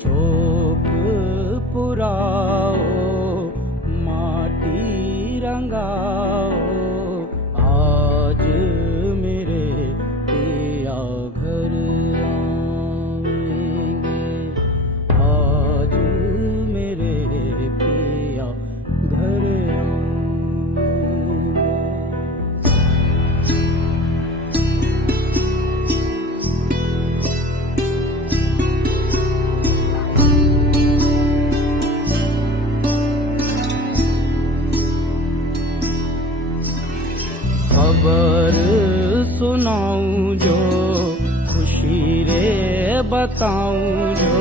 चौक पुराओ माटी रंगाओ, आज मेरे पिया घर आएंगे, आज मेरे पिया घर आएंगे। खबर सुनाऊं जो खुशी रे बताऊं जो,